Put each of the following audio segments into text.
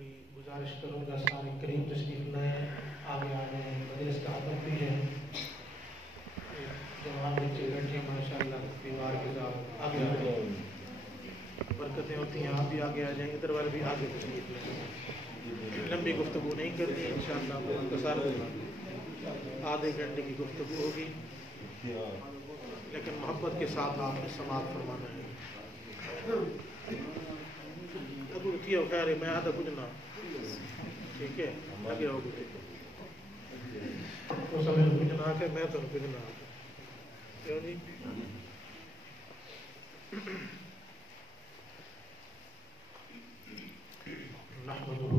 تھوڑی گزارش کروں گا سارے قریب تشریف لائیں آگے آگے مجلس کا ہدف بھی ہے جوان بچے بیٹھے ماشاء اللہ بیمار کے ساتھ آگے آ جائیں برکتیں ہوتی ہیں آپ بھی آگے آ جائیں ادھر والے بھی آگے تشریف لیں لمبی گفتگو نہیں کرنی انشاءاللہ مختصر آدھے گھنٹے کی گفتگو ہوگی لیکن محبت کے ساتھ آپ نے سماعت فرمانا ہے ابو کیا خیر ہے میں آدھا کچھ نہ ٹھیک ہے لگے ہو کچھ اس میں کچھ نہ کہ میں تو کچھ نہ کیوں جی نحمده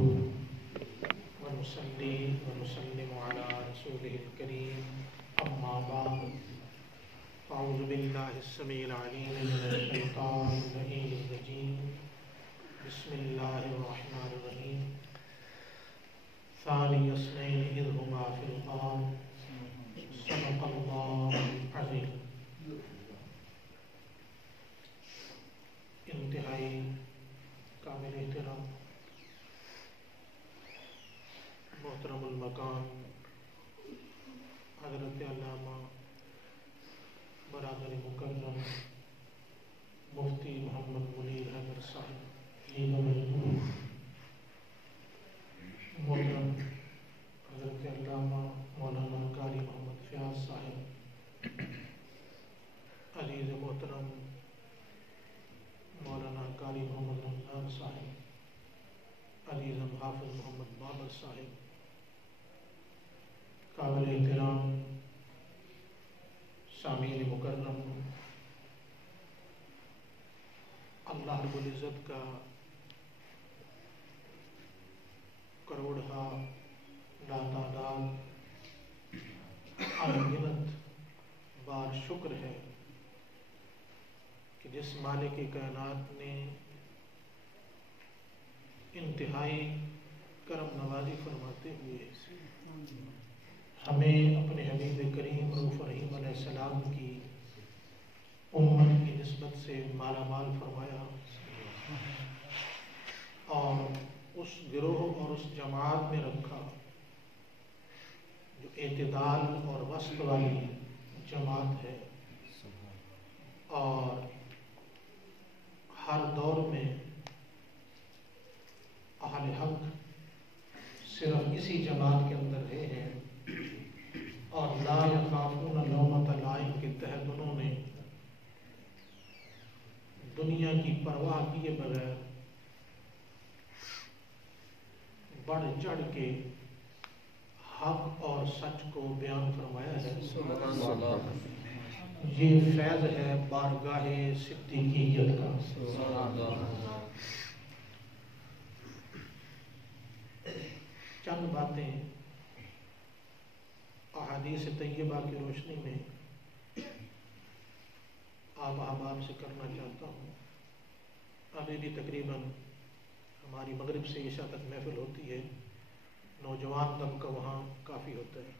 ونصلي ونسلم على رسوله الكريم اما بعد اعوذ بالله السميع العليم من الشيطان اللعين الرجيم بسم الله الرحمن الرحيم ثاني اثنين إذ هما في الغار صدق الله العظيم انتہائی کامل احترام محترم المقام حضرت علامہ برادر مکرم مفتی محمد منیر حیدر صاحب محترم حضرت علامہ مولانا قاری محمد فیاض صاحب عزیز محترم مولانا قاری محمد رمضان صاحب عزیز حافظ محمد بابر صاحب قابل احترام سامعین مکرم اللہ رب العزت کا کروڑہا لاتعداد انگنت بار شکر ہے کہ جس مالک کائنات نے انتہائی کرم نوازی فرماتے ہوئے ہمیں اپنے حبیب کریم رؤوف رحیم علیہ السلام کی امت کی نسبت سے مالا مال فرمایا اور اس گروہ اور اس جماعت میں رکھا جو اعتدال اور وسط والی جماعت ہے اور ہر دور میں اہل حق صرف اسی جماعت کے اندر رہے ہیں اور لا یخافون لومۃ لائم کے تحت انہوں نے دنیا کی پرواہ کیے بغیر بڑھ چڑھ کے حق اور سچ کو بیان فرمایا ہے یہ فیض ہے بارگاہ صدیقیت کا چند باتیں احادیث طیبہ کی روشنی میں آپ احباب سے کرنا چاہتا ہوں ابھی بھی تقریباً ہماری مغرب سے عشاء تک محفل ہوتی ہے نوجوان طبقہ وہاں کافی ہوتا ہے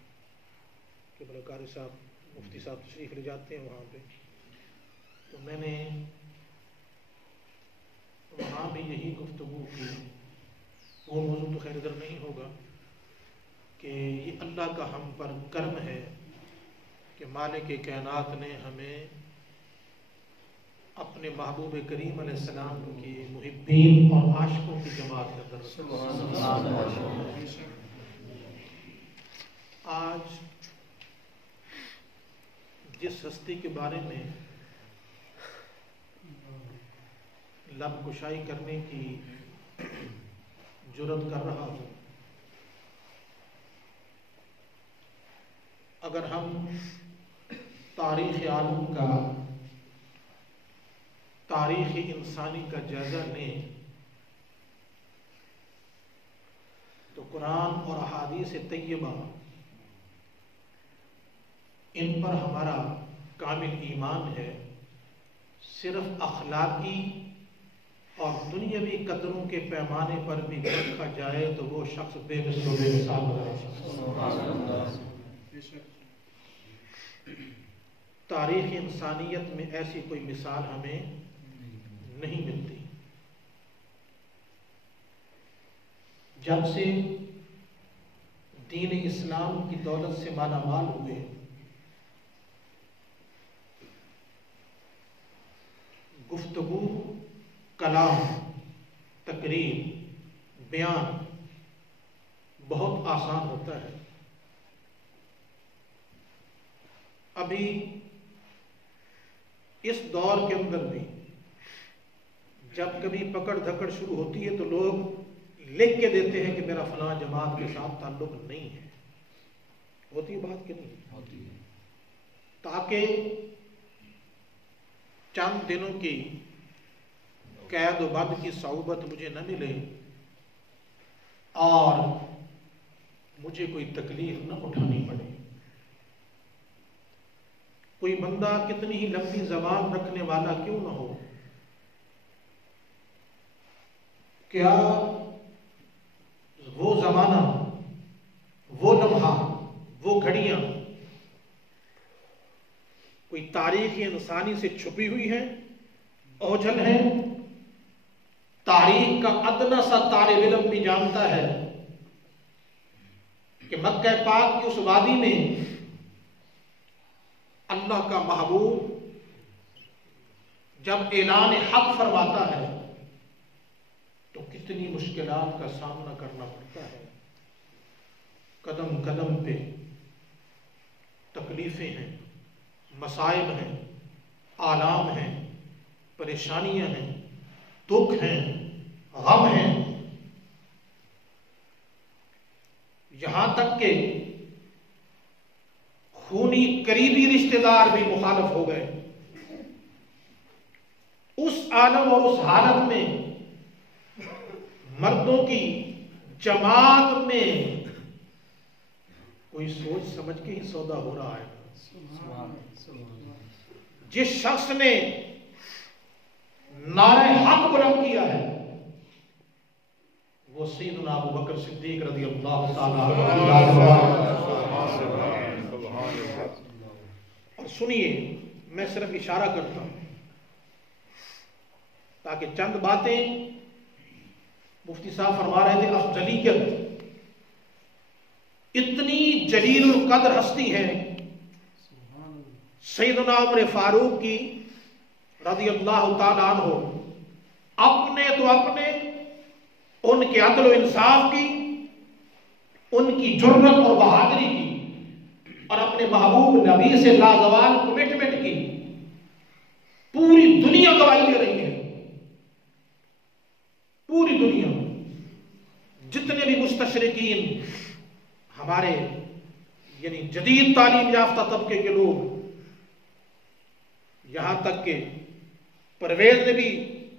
کہ قاری صاحب مفتی صاحب تشریف لے جاتے ہیں وہاں پہ تو میں نے وہاں بھی یہی گفتگو کی وہ موضوع تو خیر ادھر نہیں ہوگا کہ یہ اللہ کا ہم پر کرم ہے کہ مالک کائنات نے ہمیں اپنے محبوب کریم علیہ السلام کی محبین اور عاشقوں کی جماعت کے اندر آج جس ہستی کے بارے میں لب کشائی کرنے کی جرات کر رہا ہوں اگر ہم تاریخ عالم کا تاریخ انسانی کا جائزہ لیں تو قرآن اور احادیث طیبہ ان پر ہمارا کامل ایمان ہے صرف اخلاقی اور دنیاوی قدروں کے پیمانے پر بھی رکھا جائے تو وہ شخص بے مثل و بے مثال تاریخ انسانیت میں ایسی کوئی مثال ہمیں نہیں ملتی جب سے دین اسلام کی دولت سے مالا مال ہوئے، گفتگو، کلام، تقریر، بیان بہت آسان ہوتا ہے۔ ابھی اس دور کے اندر بھی جب کبھی پکڑ دھکڑ شروع ہوتی ہے تو لوگ لکھ کے دیتے ہیں کہ میرا فلاں جماعت کے ساتھ تعلق نہیں ہے۔ ہوتی ہے بات کہ نہیں ہوتی ہے؟ تاکہ چند دنوں کی قید و بند کی صعوبت مجھے نہ ملے اور مجھے کوئی تکلیف نہ اٹھانی پڑے۔ کوئی بندہ کتنی ہی لمبی زبان رکھنے والا کیوں نہ ہو، کیا وہ زمانہ، وہ لمحہ، وہ گھڑیاں کوئی تاریخ انسانی سے چھپی ہوئی ہے، اوجھل ہے؟ تاریخ کا ادنا سا طالب علم بھی جانتا ہے کہ مکہ پاک کی اس وادی میں اللہ کا محبوب جب اعلان حق فرماتا ہے تو کتنی مشکلات کا سامنا کرنا پڑتا ہے۔ قدم قدم پہ تکلیفیں ہیں، مصائب ہیں، آلام ہیں، پریشانیاں ہیں، دکھ ہیں، غم ہیں، یہاں تک کہ خونی قریبی رشتہ دار بھی مخالف ہو گئے۔ اس عالم اور اس حالت میں مردوں کی جماعت میں کوئی سوچ سمجھ کے ہی سودا ہو رہا ہے۔ جس شخص نے نعرہ حق بلند کیا ہے وہ سیدنا ابو بکر صدیق رضی اللہ تعالی عنہ۔ اور سنیے، میں صرف اشارہ کرتا ہوں تاکہ چند باتیں مفتی صاحب فرما رہے تھے۔ افضلیت اتنی جلیل القدر ہستی ہے سیدنا عمر فاروق کی رضی اللہ تعالی عنہ، اپنے تو اپنے ان کے عدل و انصاف کی، ان کی جرأت اور بہادری کی، اور اپنے محبوب نبی سے لازوال کمٹمنٹ کی پوری دنیا گواہی دے رہی ہے۔ پوری دنیا، جتنے بھی مستشرقین، ہمارے یعنی جدید تعلیم یافتہ طبقے کے لوگ، یہاں تک کہ پرویز نے بھی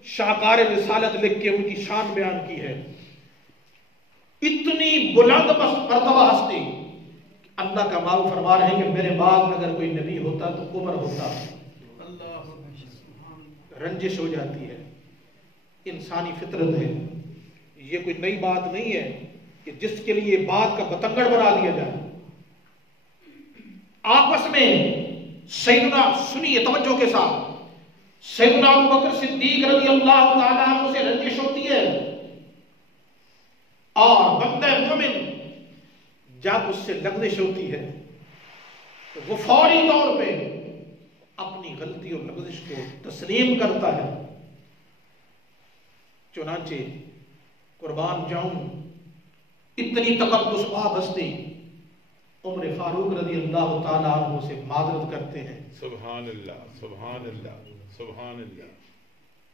شاہکار رسالت لکھ کے ان کی شان بیان کی ہے۔ اتنی بلند مرتبہ ہستی، اللہ کا مالو فرما رہے ہیں کہ میرے بعد اگر کوئی نبی ہوتا تو عمر ہوتا۔ رنجش ہو جاتی ہے، انسانی فطرت ہے، یہ کوئی نئی بات نہیں ہے کہ جس کے لیے بات کا بتنگڑ بنا دیا جائے۔ آپس میں سیدنا، سنیے توجہ کے ساتھ، سیدنا ابو بکر صدیق رضی اللہ تعالیٰ عنہ سے رنجش ہوتی ہے، اور بندہ مومن جب اس سے لغزش ہوتی ہے تو وہ فوری طور پہ اپنی غلطی اور لغزش کو تسلیم کرتا ہے۔ چنانچہ قربان جاؤں، اتنی تقدس پاک ہستی عمر فاروق رضی اللہ تعالیٰ عنہ سے معذرت کرتے ہیں۔ سبحان اللہ، سبحان اللہ، سبحان اللہ۔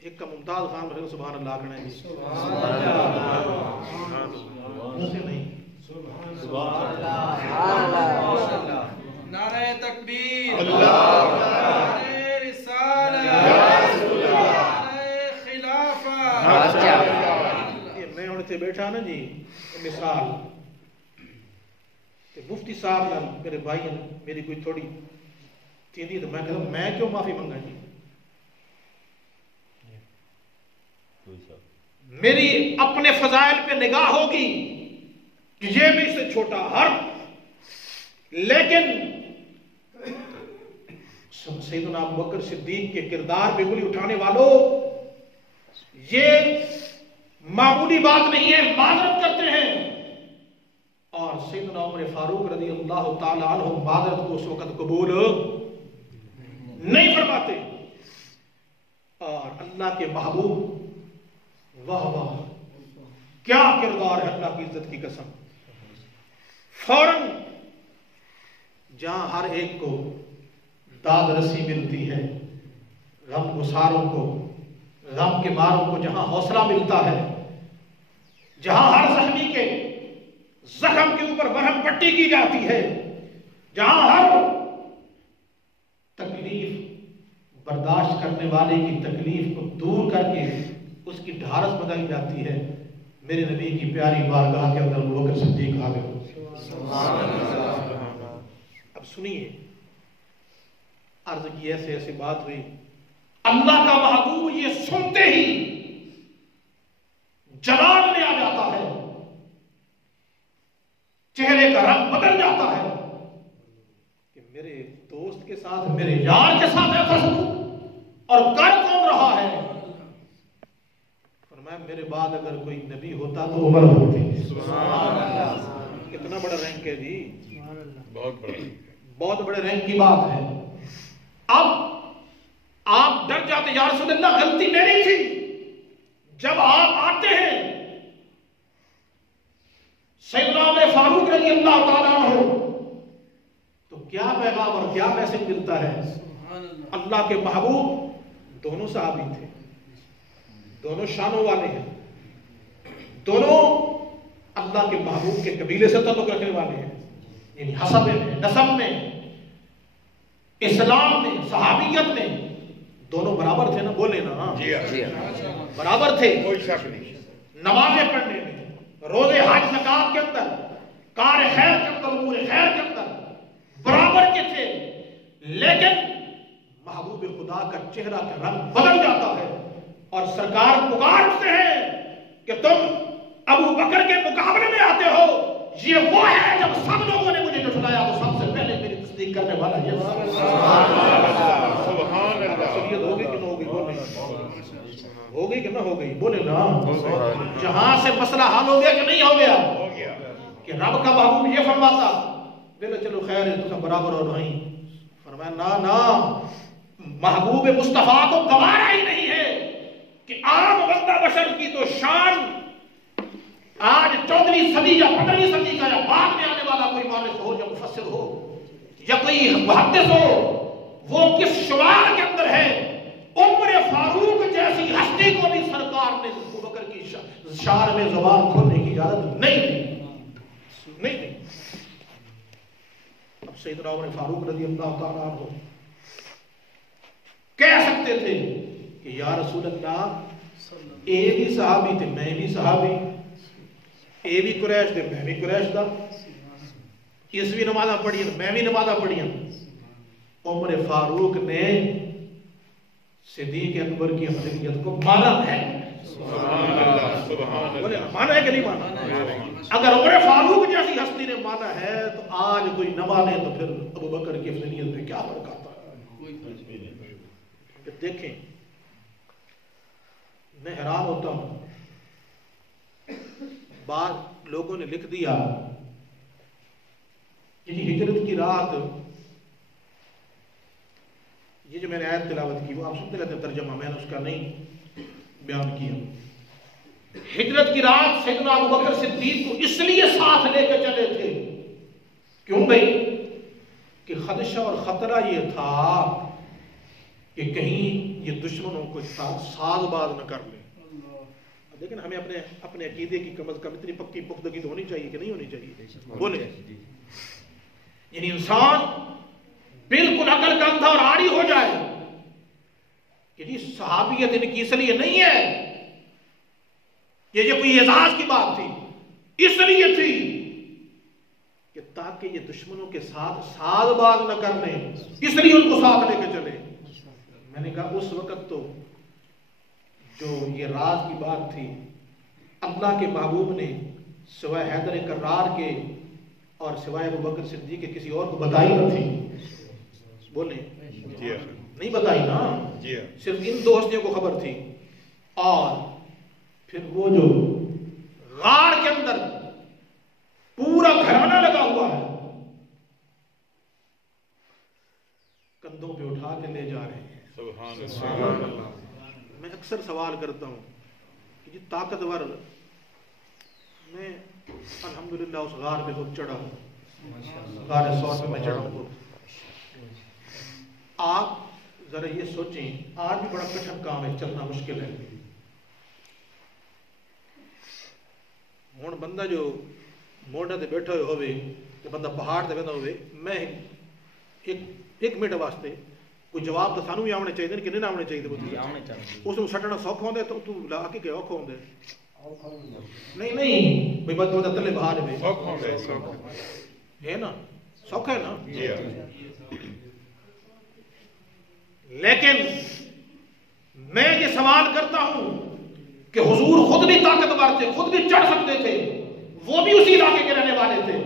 ایک کا ممتاز خان بھائی سبحان اللہ کہنا ہے، سبحان اللہ، سے نہیں، سبحان اللہ، نعرہ تکبیر، اللہ، نعرہ رسالت، نعرہ خلافت۔ میں ہوں اتنے بیٹھا نا جی، مثال کہ مفتی صاحب نے میرے بھائی نے میری کوئی تھوڑی تھی تو میں کہتا ہوں میں کیوں معافی منگا جی؟ میری اپنے فضائل پہ نگاہ ہوگی کہ یہ بھی سے چھوٹا ہر، لیکن سیدنا ابو بکر صدیق کے کردار پہ انگلی اٹھانے والوں، یہ معمولی بات نہیں ہے، معذرت کرتے ہیں. اور سیدنا عمر فاروق رضی اللہ تعالی عنہ معذرت کو اس وقت قبول نہیں فرماتے. اور اللہ کے محبوب، واہ واہ کیا کردار ہے اللہ کی عزت کی قسم. فوراً جہاں ہر ایک کو داد رسی ملتی ہے، غم گساروں کو، غم کے ماروں کو جہاں حوصلہ ملتا ہے، جہاں ہر زخمی کے زخم کے اوپر مرہم پٹی کی جاتی ہے، جہاں ہر تکلیف برداشت کرنے والے کی تکلیف کو دور کر کے اس کی ڈھارس بنائی جاتی ہے، میرے نبی کی پیاری بارگاہ کے اندر ابو بکر صدیق آ گئے. اب سنیے، عرض کی ایسے ایسے بات ہوئی. اللہ کا محبوب یہ سنتے ہی جلال میں آ جاتا ہے، چہرے کا رنگ بدل جاتا ہے کہ میرے دوست کے ساتھ، میرے یار کے ساتھ ایسا سلوک، اور کر کون رہا ہے؟ فرمایا میرے بعد اگر کوئی نبی ہوتا تو عمر ہوتی. سبحان اللہ. کتنا بڑا رینک ہے جی، بہت بڑا، بہت بڑے رینک کی بات ہے. اب آپ ڈر جاتے، یا رسول اللہ غلطی میری تھی. جب آپ آتے ہیں سیدنا عمر فاروق رضی اللہ تعالیٰ عنہ تو کیا پیغام اور کیا میسج ملتا ہے؟ اللہ کے محبوب دونوں صحابی تھے، دونوں شانوں والے ہیں، دونوں اللہ کے محبوب کے قبیلے سے تعلق رکھنے والے ہیں، یعنی حسب میں، نسب میں، اسلام میں، صحابیت میں دونوں برابر تھے نا. بولے نا، برابر تھے، کوئی شک نہیں. نمازیں پڑھنے میں، روزے حج زکات کے اندر، کار خیر کے اندر، امور خیر کے اندر برابر کے تھے. لیکن محبوب خدا کا چہرہ کا رنگ بدل جاتا ہے اور سرکار پکار اٹھتے ہیں کہ تم ابو بکر کے مقابلے میں آتے ہو. یہ وہ ہے جب سب لوگوں نے مجھے جھٹلایا تو سب سے پہلے میری تصدیق کرنے والا یہ. سبحان اللہ. شریعت ہو گئی کہ نہ ہو گئی؟ بولے ہو گئی کہ نہ ہو گئی؟ بولے نا. جہاں سے مسئلہ حل ہو گیا کہ نہیں ہو گیا؟ ہو گیا. کہ رب کا محبوب یہ فرماتا چلو خیر ہے تو برابر ہو نہیں. فرمایا نا، محبوب مصطفیٰ کو گوارا ہی نہیں ہے کہ عام بندہ بشر کی تو شان آج 14ویں صدی یا 15ویں صدی کا یا بعد میں آنے والا کوئی مورخ ہو یا مفسر ہو یا کوئی محدث ہو، وہ کس شمار کے اندر ہے. عمر فاروق جیسی ہستی کو بھی سرکار نے ابو بکر کی شان میں زبان کھولنے کی اجازت نہیں دی. اب سیدنا عمر فاروق رضی اللہ تعالیٰ عنہ کہہ سکتے تھے کہ یا رسول اللہ اے بھی صحابی تھے، میں بھی صحابی، اے بھی قریش تھے، میں بھی قریش تھا، اس بھی نمازہ پڑھی ہیں، میں بھی نمازہ پڑھی ہیں. عمر فاروق نے صدیق اکبر کی افضلیت کو مانا ہے. سبحان اللہ. سبحان اللہ. مانا ہے کہ نہیں مانا؟ اگر عمر فاروق جیسی ہستی نے مانا ہے تو آج کوئی نہ مانے تو پھر ابو بکر کی افضلیت پہ کیا فرق آتا ہے؟ دیکھیں، میں حیران ہوتا ہوں، بعض لوگوں نے لکھ دیا کہ ہجرت کی رات، یہ جو میں نے آیت تلاوت کی وہ آپ سنتے رہتے ہیں ترجمہ، میں نے اس کا نہیں بیان کیا. ہجرت کی رات سیدنا ابو بکر صدیق کو اس لیے ساتھ لے کے چلے تھے، کیوں بھائی؟ کہ خدشہ اور خطرہ یہ تھا کہ کہیں یہ دشمنوں کو ساز باز نہ کر لیں. لیکن ہمیں اپنے عقیدے کی کم از کم اتنی پکی پختگی تو ہونی چاہیے کہ نہیں ہونی چاہیے؟ بولے، یعنی انسان بالکل عقل کا اندھا اور عاری ہو جائے کہ جی صحابیت ان کی اس لیے نہیں ہے، یہ کوئی اعزاز کی بات تھی، اس لیے تھی کہ تاکہ یہ دشمنوں کے ساتھ ساز باز نہ کر لیں، اس لیے ان کو ساتھ لے کے چلے. میں نے کہا اس وقت تو جو یہ راز کی بات تھی اللہ کے محبوب نے سوائے حیدر کرار کے اور سوائے ابو بکر صدیق کے کسی اور کو بتائی نہ تھی. بولیں نہیں بتائی نا، صرف ان دو ہستیوں کو خبر تھی. اور پھر وہ جو غار کے اندر پورا گھرانہ لگا ہوا ہے کندھوں پہ اٹھا کے لے جا رہے ہیں. سبحان اللہ. میں اکثر سوال کرتا ہوں کہ یہ طاقتور، میں الحمدللہ اس غار پہ خود چڑھا ہوں، غار سور پہ میں چڑھا ہوں خود. آپ ذرا یہ سوچیں، آج بھی بڑا کٹھن کام ہے، چلنا مشکل ہے. ہوں بندہ جو موڈا تے بیٹھا ہوئے ہوئے کہ بندہ پہاڑ تے بیٹھا ہوئے، میں ایک منٹ واسطے کوئی جواب تو سانو بھی آنے چاہیے کہ نہیں آنے چاہیے. اس کو سٹنا سوکھا ہوتا ہے تو تو لا کے کہ اوکھا ہوتا ہے. نہیں بھائی بندہ تو تلے باہر ہے نا، سوکھا ہے نا. لیکن میں یہ سوال کرتا ہوں کہ حضور خود بھی طاقتور تھے، خود بھی چڑھ سکتے تھے، وہ بھی اسی علاقے کے رہنے والے تھے.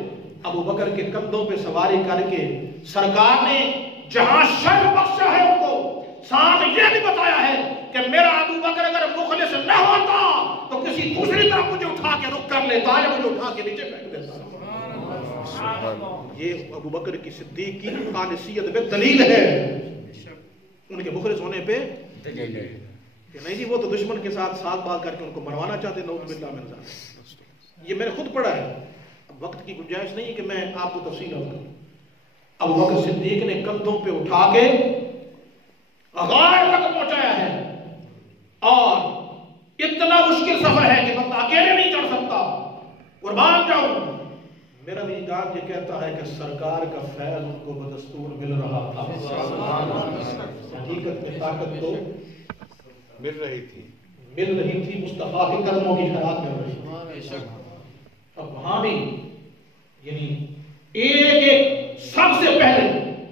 ابو بکر کے کندھوں پہ سواری کر کے سرکار نے جہاں شرف بخشا ہے ان کو، ساتھ یہ بھی بتایا ہے کہ میرا ابو بکر اگر مخلص نہ ہوتا تو کسی دوسری طرف مجھے اٹھا کے رخ کر لیتا یا مجھے اٹھا کے نیچے پھینک دیتا. یہ ابو بکر کی صدیق کی خالصیت پہ دلیل ہے، ان کے مخلص ہونے پہ کہ نہیں جی وہ تو دشمن کے ساتھ ساتھ بات کر کے ان کو مروانا چاہتے. نعوذ باللہ من ذالک. یہ میں نے خود پڑھا ہے، اب وقت کی گنجائش نہیں ہے کہ میں آپ کو تفصیل عرض کروں. ابو بکر صدیق نے کندھوں پہ اٹھا کے غار تک پہنچایا ہے، اور اتنا مشکل سفر ہے کہ بندہ اکیلے نہیں چڑھ سکتا. قربان جاؤں، میرا بھی جان یہ کہتا ہے کہ سرکار کا فیض ان کو بدستور مل رہا تھا. حقیقت میں طاقت تو مل رہی تھی، مصطفیٰ کے قدموں کی خیرات مل رہی تھی. اب وہاں بھی یعنی ایک سب سے پہلے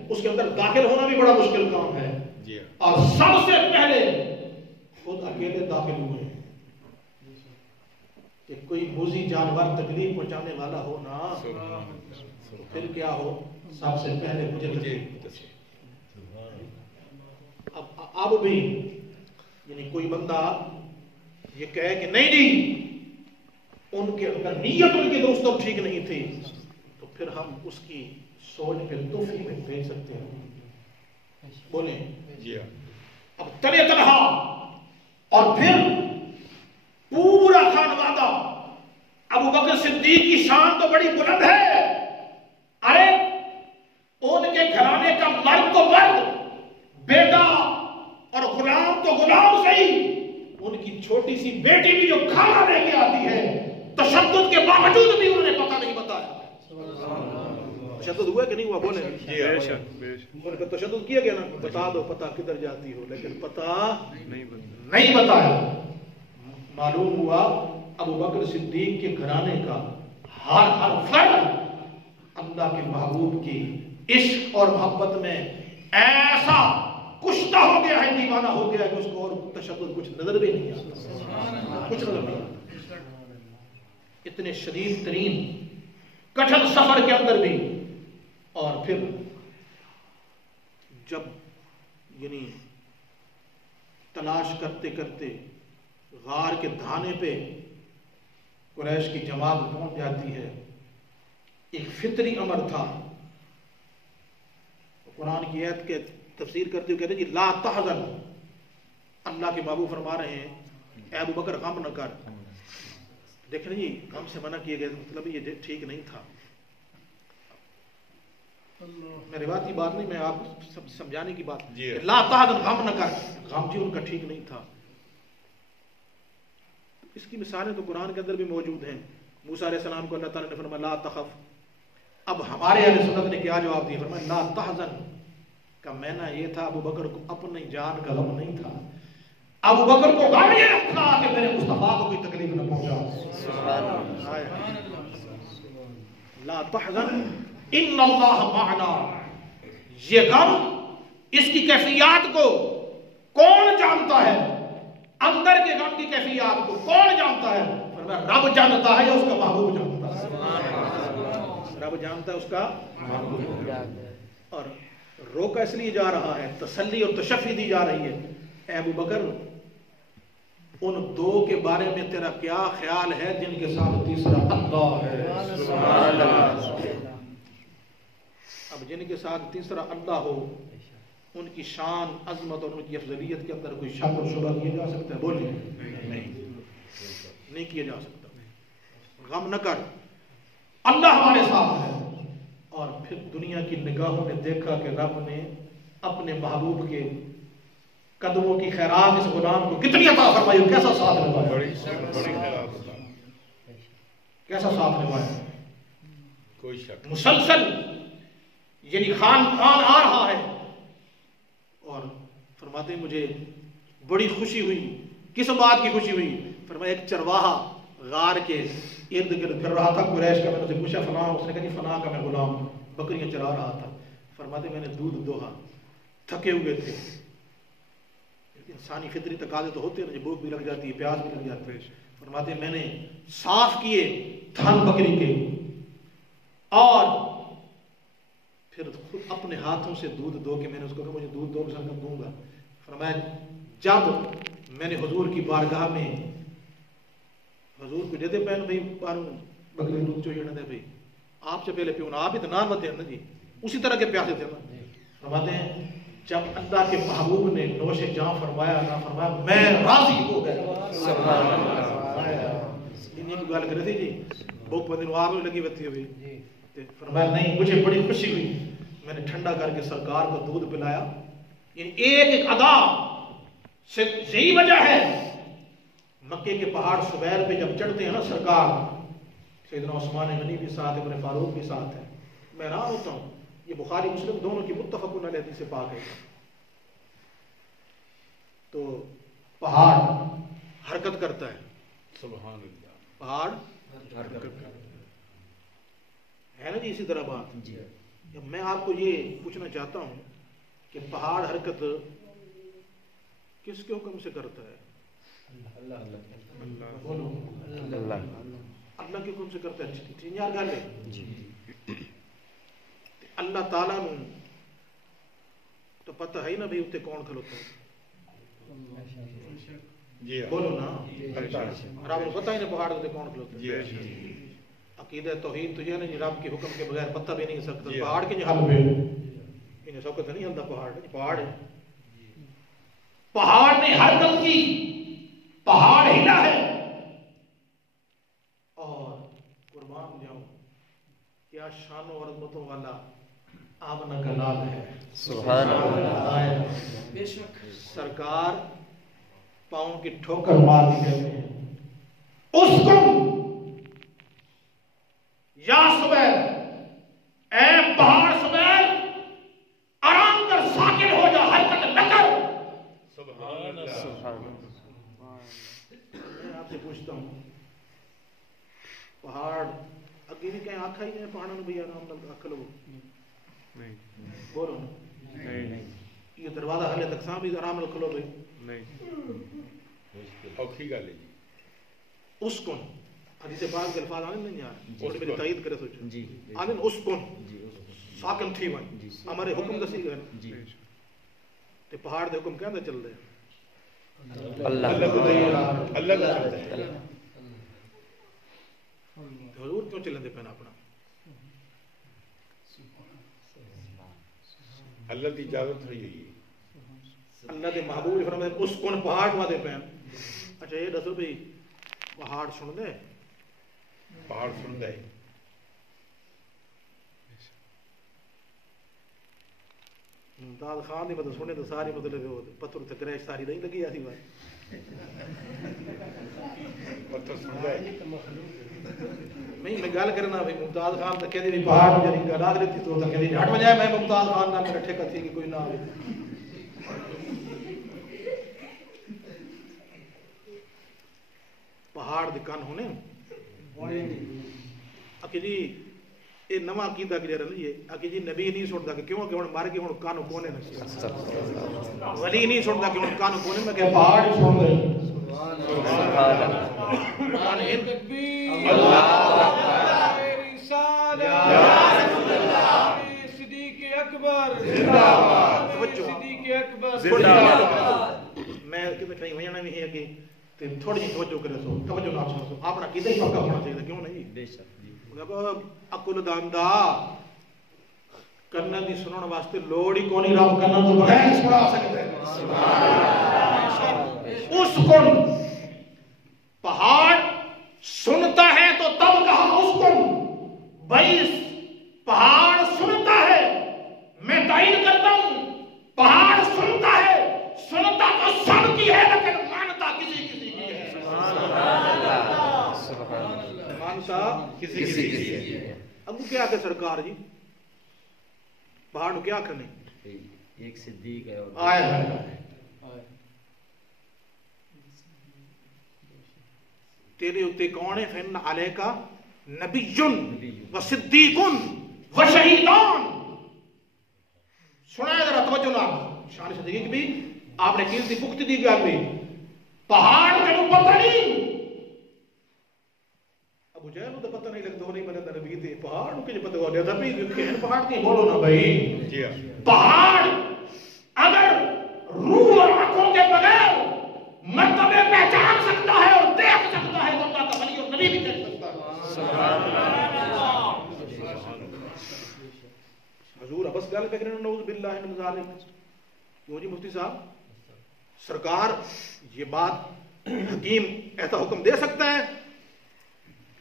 اس کے اندر داخل ہونا بھی بڑا مشکل کام ہے، اور سب سے پہلے خود اکیلے داخل ہوئے. کہ کوئی موذی جانور تکلیف پہنچانے والا ہو نا، پھر کیا ہو، سب سے پہلے مجھے اب بھی یعنی کوئی بندہ یہ کہے کہ نہیں جی ان کے اگر نیت ان کی دوستوں ٹھیک نہیں تھی تو پھر ہم اس کی سوچ پہ توفی میں بھیج سکتے ہیں. بولیں اب تلے تنہا اور پھر پورا خانوادہ. ابو بکر صدیق کی شان تو بڑی بلند ہے، ارے ان کے گھرانے کا مرد تو مرد، بیٹا اور غلام تو غلام صحیح، ان کی چھوٹی سی بیٹی بھی جو کھانا لے کے آتی ہے، تشدد کے باوجود بھی انہوں نے پتہ نہیں بتایا. تشدد ہوا کہ نہیں ہوا؟ بولیں. ان کا تشدد کیا گیا نا، بتا دو پتہ کدھر جاتی ہو، لیکن پتہ نہیں بتایا. معلوم ہوا ابو بکر صدیق کے گھرانے کا ہر فرد اللہ کے محبوب کی عشق اور محبت میں ایسا کشتہ ہو گیا ہے، دیوانہ ہو گیا ہے کہ اس کو اور تشدد کچھ نظر بھی نہیں آتا، کچھ نظر نہیں آتا. اتنے شدید ترین کٹھن سفر کے اندر بھی. اور پھر جب یعنی تلاش کرتے کرتے غار کے دھانے پہ قریش کی جماعت پہنچ جاتی ہے، ایک فطری امر تھا. قرآن کی آیت کے تفسیر کرتے ہوئے کہتے ہیں کہ لا تحزن، اللہ کے محبوب فرما رہے ہیں اے ابو بکر غم نہ کر. دیکھیں جی غم سے منع کیا گیا، مطلب یہ ٹھیک نہیں تھا. میں روایتی بات نہیں، میں آپ کو سمجھانے کی بات. لا تحزن، غم نہ کر، غم جو ان کا ٹھیک نہیں تھا. اس کی مثالیں تو قرآن کے اندر بھی موجود ہیں. موسیٰ علیہ السلام کو اللہ تعالیٰ نے فرمایا لا تخف. اب ہمارے اہل سنت نے کیا جواب دیا؟ فرمایا لا تحزن کا معنی یہ تھا ابو بکر کو اپنی جان کا غم نہیں تھا، ابو بکر کو غم یہ تھا کہ میرے مصطفیٰ کو کوئی تکلیف نہ پہنچا. لا تحزن ان اللہ معنا. یہ غم، اس کی کیفیات کو کون جانتا ہے؟ اندر کے غم کی کیفیات کو کون جانتا ہے؟ رب جانتا ہے یا اس کا محبوب جانتا ہے؟ رب جانتا ہے، اس کا محبوب. اور روکا اس لیے جا رہا ہے، تسلی اور تشفی دی جا رہی ہے. اے ابو بکر ان دو کے بارے میں تیرا کیا خیال ہے جن کے ساتھ تیسرا اللہ ہے؟ سبحان اللہ۔ اب جن کے ساتھ تیسرا اللہ ہو ان کی شان، عظمت اور ان کی افضلیت کے اندر کوئی شک اور شبہ کیا جا سکتا ہے؟ بولیں نہیں کیا جا سکتا۔ غم نہ کر، اللہ ہمارے ساتھ ہے۔ اور پھر دنیا کی نگاہوں نے دیکھا کہ رب نے اپنے محبوب کے قدموں کی خیرات اس غلام کو کتنی عطا فرمائی، کیسا ساتھ نبھایا، کیسا ساتھ نبھایا، کوئی شک مسلسل یعنی خان آ رہا ہے۔ اور فرماتے ہیں مجھے بڑی خوشی ہوئی۔ کس بات کی خوشی ہوئی؟ فرمایا ایک چرواہا غار کے ارد گرد پھر رہا تھا، قریش کا، میں نے اسے پوچھا فلاں، اس نے کہا جی فلاں کا میں غلام ہوں، بکریاں چرا رہا تھا۔ فرماتے میں نے دودھ دوہا، تھکے ہوئے تھے، انسانی فطری تقاضے تو ہوتے ہیں، مجھے بھوک بھی لگ جاتی ہے، پیاس بھی لگ جاتی ہے۔ فرماتے میں نے صاف کیے تھن بکری کے اور پھر خود اپنے ہاتھوں سے دودھ دو کے میں نے اس کو کہا مجھے دودھ دو میں دوں گا۔ فرمایا جب میں نے حضور کی بارگاہ میں حضور کو دیتے پہن بھائی پانوں بکری دودھ چوہیے نہ دے بھائی آپ سے پہلے پیونا، آپ اتنا مت ہیں نا جی، اسی طرح کے پیاسے تھے نا۔ فرماتے ہیں جب اللہ کے محبوب نے نوش جاں فرمایا نہ فرمایا میں راضی ہو گیا۔ سبحان اللہ۔ انہیں کی گال کر رہی تھی جی بھوک پہ دن آگ لگی ہوتی ہوئی، فرمایا نہیں مجھے بڑی خوشی ہوئی، میں نے ٹھنڈا کر کے سرکار کو دودھ پلایا۔ یعنی ایک ایک ادا سے یہی وجہ ہے مکے کے پہاڑ سبیر پہ جب چڑھتے ہیں نا سرکار، سیدنا عثمان غنی بھی ساتھ ہے، ابن فاروق بھی ساتھ ہے، میں حیران ہوتا ہوں، یہ بخاری مسلم دونوں کی متفق علیہ حدیث پاک ہے۔ تو پہاڑ حرکت کرتا ہے، سبحان اللہ، پہاڑ حرکت کرتا ہے نا جی، اسی طرح بات۔ میں آپ کو یہ پوچھنا چاہتا ہوں کہ پہاڑ حرکت کس کے حکم سے کرتا ہے؟ اللہ کے حکم سے کرتا ہے۔ ٹھیک یار گل ہے، اللہ تعالیٰ نو تو پتہ ہے نا بھائی اتنے کون کھلوتا ہے، بولو نا، رب کو پتہ ہی نہیں پہاڑ اتنے کون کھلوتا ہے۔ عقیدہ توحید تو یہ نہیں رب کے حکم کے بغیر پتہ بھی نہیں سکتا، پہاڑ کے حل پہ انہیں سوکت نہیں ہلتا، پہاڑ ہے، پہاڑ نے حرکت کی، پہاڑ ہلا ہے۔ اور قربان جاؤں کیا شان و عظمتوں والا آمنہ کا نام ہے، سبحان اللہ۔ بے شک سرکار پاؤں کی ٹھوکر مار دی کہتے ہیں اس کو یا سبیر، اے پہاڑ سبیر آرام کر، ساکن ہو جا، حرکت نہ کر۔ سبحان اللہ۔ میں آپ سے پوچھتا ہوں پہاڑ اگے بھی کہیں آنکھا ہی نہیں پہاڑوں نے بھی آرام نہ آنکھ لو، بولو یہ دروازہ حلے تک سام بھی آرام نہ کھلو بھائی، اوکھی گل ہے جی۔ اسکن حدیث پاک کے الفاظ آنے نہیں یار، اور میری تائید کرے سوچو آنے اسکن ساکن تھی وائیں ہمارے حکم دسی گئے تے پہاڑ دے حکم کہاں دے چل دے اللہ کا چلتا ہے۔ حضور کیوں چلیں دے پہنا اپنا؟ اللہ کی اجازت ہوئی ہے، اللہ دے محبوب فرمائے اس کون پہاڑ وا دے پہن۔ اچھا یہ دسو بھئی پہاڑ سن دے؟ پہاڑ سن دے، ممتاز خان دی مطلب سنے تو ساری مطلب پتھر تے کریش ساری نہیں لگی ایسی بات، پتھر سن دے نہیں میں گل کرنا بھئی ممتاز خان تک کہہ دی پہاڑ جڑی گل آ رہی تھی تو تک کہہ دی ہٹ وجائے میں ممتاز خان نہ میرا ٹھیکہ تھی کہ کوئی نہ آوے۔ پہاڑ دے کان ہونے اکی جی یہ نواں عقیدہ کلیئر نہیں ہے، اکی جی نبی نہیں سنتا کہ کیوں کہ ہن مر کے ہن کانو کونے نہ ولی نہیں سنتا کہ ہن کانو کونے میں کہ پہاڑ ہی سن دے۔ سبحان اللہ، تکبیر، اللہ اکبر، رسالت، یا رسول اللہ، صدیق اکبر زندہ باد، صدیق اکبر زندہ باد۔ میں کہیں وجنا بھی ہے کہ تے تھوڑی جی توجہ کرے سو توجہ نہ سو اپنا کدے پکا ہونا چاہیے کیوں نہیں بے شک جی انہاں کو عقل داندا کرنا دی سنن واسطے لوڑ ہی کونی رب کرنا تو بغیر سنا سکتے اس کن پہاڑ سنتا ہے تو تب کہا اس کن بھائی پہاڑ سنتا ہے میں تعین کرتا ہوں پہاڑ سنتا ہے سنتا تو سب کی ہے لیکن مانتا کسی کسی کی ہے مانتا کسی کی ہے ابو کیا کہ سرکار جی پہاڑ کیا کرنے ایک صدیق ہے آیا ہے تیرے اتے کون ہے فن علیکا نبیٌ و صدیقٌ و شہیدان سنا ہے ذرا توجہ نہ شان صدیق بھی آپ نے قیمتی پخت دی گل بھی پہاڑ تینوں پتہ نہیں ابو جہل کو تو پتہ نہیں لگتا نہیں بنے نبی تے پہاڑ کو کیوں پتہ ہو گیا تبھی کہ پہاڑ کی بولو نا بھائی پہاڑ اگر روح اور آنکھوں کے بغیر مرتبے پہچان سکتا ہے اور دیکھ سکتا ہے تو اللہ کا ولی اور نبی بھی دیکھ سکتا ہے سبحان اللہ حضور ابس گل پہ کرنا نعوذ باللہ من ذالک کیوں جی مفتی صاحب سرکار یہ بات حکیم ایسا حکم دے سکتا ہے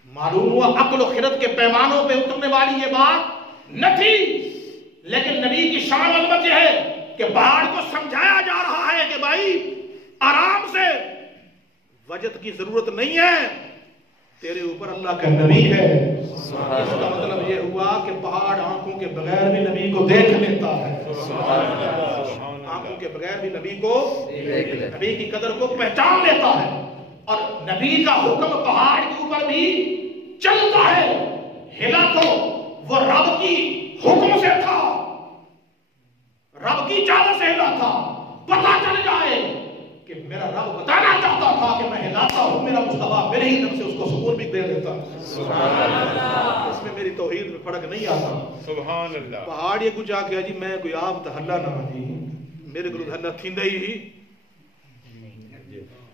معلوم ہوا عقل و خرد کے پیمانوں پہ اترنے والی یہ بات نہ تھی لیکن نبی کی شان عظمت یہ ہے کہ پہاڑ کو سمجھایا جا رہا ہے کہ بھائی آرام سے وجد کی ضرورت نہیں ہے تیرے اوپر اللہ کا نبی ہے اس کا مطلب یہ ہوا کہ پہاڑ آنکھوں کے بغیر بھی نبی کو دیکھ لیتا ہے آنکھوں کے بغیر بھی نبی کو نبی کی قدر کو پہچان لیتا ہے اور نبی کا حکم پہاڑ کے اوپر بھی چلتا ہے ہلا تو وہ رب کی حکم سے تھا رب کی اجازت سے ہلا تھا پتہ چل جائے کہ میرا رب بتانا چاہتا تھا کہ میں ہلاتا ہوں میرا مصطفیٰ میرے ہی طرف سے اس کو سکون بھی دے دیتا اس میں میری توحید میں فرق نہیں آتا سبحان اللہ پہاڑ یہ کچھ آ گیا جی میں کوئی آپ تو ہلا نہ جی میرے کو ہلا تھیندا ہی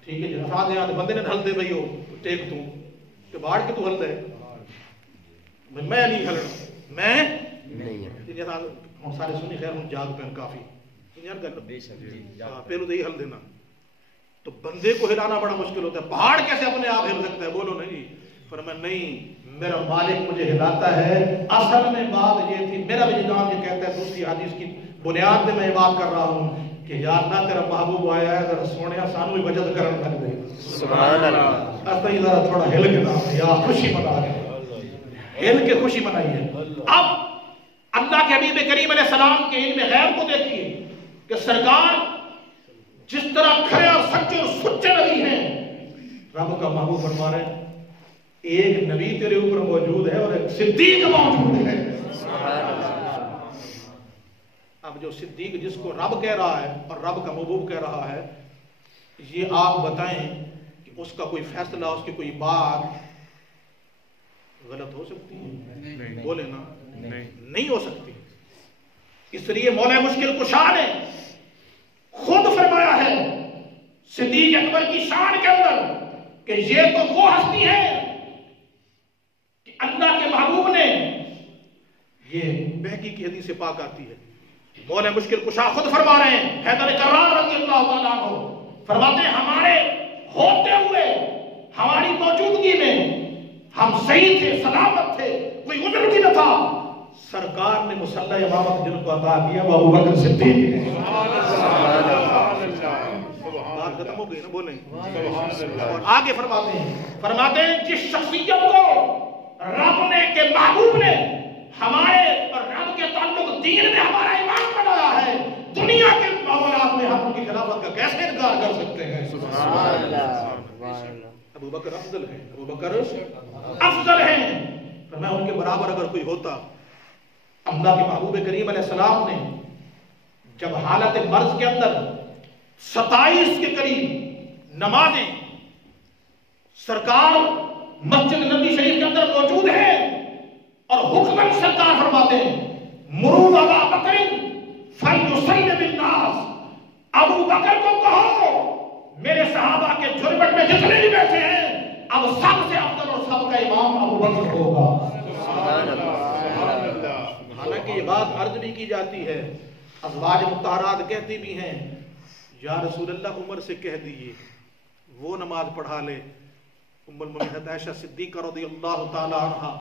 ٹھیک ہے جی رفا دے بندے نے ہل دے بھائی ہو ٹیک تو کہ باڑ کے تو ہل دے میں نہیں ہلنا میں نہیں ہوں سارے سنی خیر ہوں جاگ پہ کافی یار گل پہلو تو ہی ہل دینا تو بندے کو ہلانا بڑا مشکل ہوتا ہے پہاڑ کیسے اپنے آپ ہل سکتا ہے بولو نہیں فرمایا نہیں میرا مالک مجھے ہلاتا ہے اصل میں بات یہ تھی میرا وجدان یہ کہتا ہے دوسری حدیث کی بنیاد پہ میں بات کر رہا ہوں کہ یا اللہ تیرا محبوب آیا ہے ذرا سونیا سانو بھی وجد کرن لگ دے سبحان اللہ اس طرح ذرا تھوڑا ہل کے نام یا خوشی منا رہے ہل کے خوشی منائیے اب اللہ کے حبیب کریم علیہ السلام کے علم غیب کو دیکھیے کہ سرکار جس طرح کھڑے اور سچے اور سچے نبی ہیں رب کا محبوب فرما رہے ہیں ایک نبی تیرے اوپر موجود ہے اور ایک صدیق موجود ہے اب جو صدیق جس کو رب کہہ رہا ہے اور رب کا محبوب کہہ رہا ہے یہ آپ بتائیں کہ اس کا کوئی فیصلہ اس کی کوئی بات غلط ہو سکتی ہے بولے نا نہیں ہو سکتی اس لیے مولا مشکل کشا نے خود فرمایا ہے صدیق اکبر کی شان کے اندر کہ یہ تو وہ ہستی ہے کہ اللہ کے محبوب نے یہ بہکی کی حدیث پاک آتی ہے مولا مشکل کشا خود فرما رہے ہیں حیدر کرار رضی اللہ تعالیٰ عنہ فرماتے ہیں ہمارے ہوتے ہوئے ہماری موجودگی میں ہم صحیح تھے سلامت تھے کوئی عذر بھی نہ تھا سرکار نے مصلی امامت جن کو عطا کیا وہ ابو بکر صدیق ہے بات ختم ہو گئی نا بولیں اور آگے فرماتے ہیں جس شخصیت کو رب نے کے محبوب نے ہمارے اور رب کے تعلق دین میں ہمارا ایمان بنایا ہے دنیا کے معاملات میں ہم ان کی خلافت کا کیسے انکار کر سکتے ہیں سبحان اللہ ابو بکر افضل ہیں ابو بکر افضل ہیں فرمایا ان کے برابر اگر کوئی ہوتا اللہ کے محبوب کریم علیہ السلام نے جب حالت مرض کے اندر 27 کے قریب نمازیں سرکار مسجد نبی شریف کے اندر موجود ہیں اور حکمن سرکار فرماتے ہیں مرو ابا بکر فلیصلی بالناس ابو بکر کو کہو میرے صحابہ کے جھرمٹ میں جتنے بھی بیٹھے ہیں اب سب سے افضل اور سب کا امام ابو بکر ہوگا. حالانکہ یہ بات عرض بھی کی جاتی ہے، ازواج مطہرات کہتی بھی ہیں یا رسول اللہ عمر سے کہہ دیجیے وہ نماز پڑھا لے. ام المؤمنین عائشہ صدیقہ رضی اللہ تعالی عنہا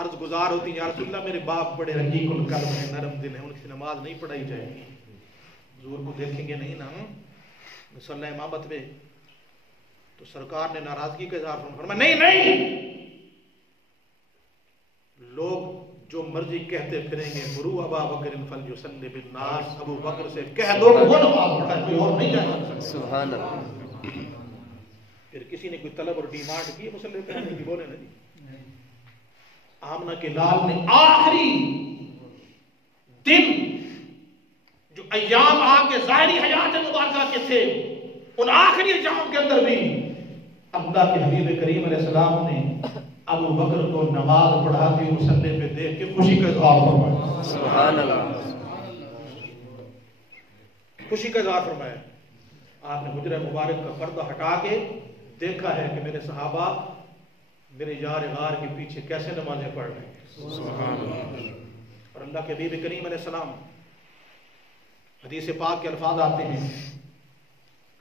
عرض گزار ہوتی ہیں یا رسول اللہ میرے باپ بڑے رقیق القلب ہیں، نرم دل ہیں، ان کی نماز نہیں پڑھائی جائے گی. حضور کو دیکھیں گے نہیں نا مصلی امامت میں، تو سرکار نے ناراضگی کا اظہار فرمایا نہیں نہیں، لوگ جو مرضی کہتے پھریں گے مرو ابا بکر فلیصلی بالناس، ابو بکر سے کہہ دو وہ نماز پڑھائے، کوئی اور نہیں جائے. سبحان اللہ. پھر کسی نے کوئی طلب اور ڈیمانڈ کی مصلی پہ آنے کی، بولے نا جی. آمنہ کے لال نے آخری دن جو ایام آپ کے ظاہری حیات مبارکہ کے تھے ان آخری ایام کے اندر بھی اللہ کے حبیب کریم علیہ السلام نے ابو بکر کو نماز پڑھاتی مصلی پہ دیکھ کے خوشی کا اظہار فرمایا. سبحان اللہ. خوشی کا اظہار فرمایا. آپ نے حجرہ مبارک کا پردہ ہٹا کے دیکھا ہے کہ میرے صحابہ میرے یار غار کے پیچھے کیسے نمازیں پڑھ رہے ہیں. اور اللہ کے حبیب کریم علیہ السلام حدیث پاک کے الفاظ آتے ہیں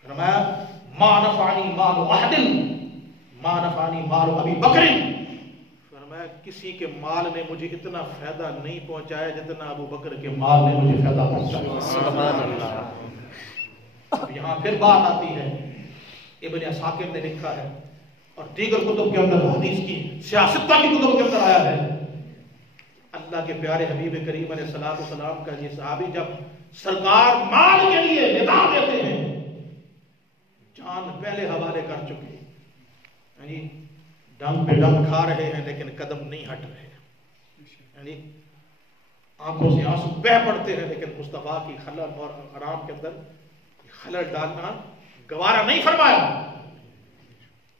فرمایا ما نفعنی مال احد ما نفعنی مال ابی بکر، فرمایا کسی کے مال نے مجھے اتنا فائدہ نہیں پہنچایا جتنا ابو بکر کے مال نے مجھے فائدہ پہنچایا. سبحان اللہ. اب یہاں پھر بات آتی ہے، ابن عساکر نے لکھا ہے اور دیگر کتب کے اندر حدیث کی سیاستہ کی کتب کے اندر آیا ہے، اللہ کے پیارے حبیب کریم علیہ السلام کا یہ صحابی جب سرکار مال کے لیے ندا دیتے ہیں جان پہلے حوالے کر چکے یعنی دم پہ دم کھا رہے ہیں لیکن قدم نہیں ہٹ رہے ہیں، یعنی آنکھوں سے آنسو بہہ پڑتے ہیں لیکن مصطفیٰ کی خلل اور آرام کے اندر خلل ڈالنا گوارا نہیں فرمایا.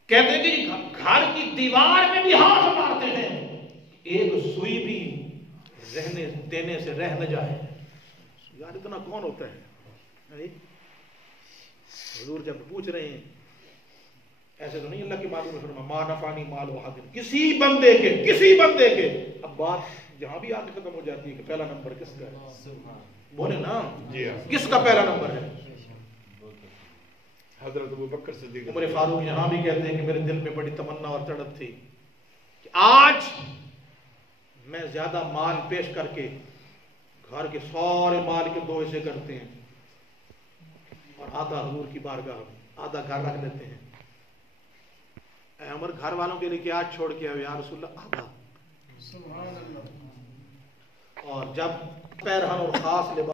کہتے ہیں کہ گھر کی دیوار میں بھی ہاتھ مارتے ہیں ایک سوئی بھی رہنے دینے سے رہ نہ جائے. یار اتنا کون ہوتا ہے؟ حضور جب پوچھ رہے ہیں ایسے تو نہیں اللہ کی معلوم ہے ما نفعنی مال احد، کسی بندے کے اب بات جہاں بھی آ کے ختم ہو جاتی ہے کہ پہلا نمبر کس کا ہے. بولے نا کس کا پہلا نمبر ہے؟ حضرت ابو بکر صدیق. عمر فاروق یہاں بھی کہتے ہیں کہ میرے دل میں بڑی تمنا اور تڑپ تھی کہ آج میں زیادہ مال پیش کر کے گھر کے سارے مال کے 2 حصے کرتے ہیں اور آدھا حضور کی بارگاہ آدھا گھر رکھ لیتے ہیں. اے عمر گھر والوں کے لیے کیا چھوڑ کے آئے یا رسول اللہ؟ آدھا. سبحان اللہ. اور جب پیرہن اور خاص لباس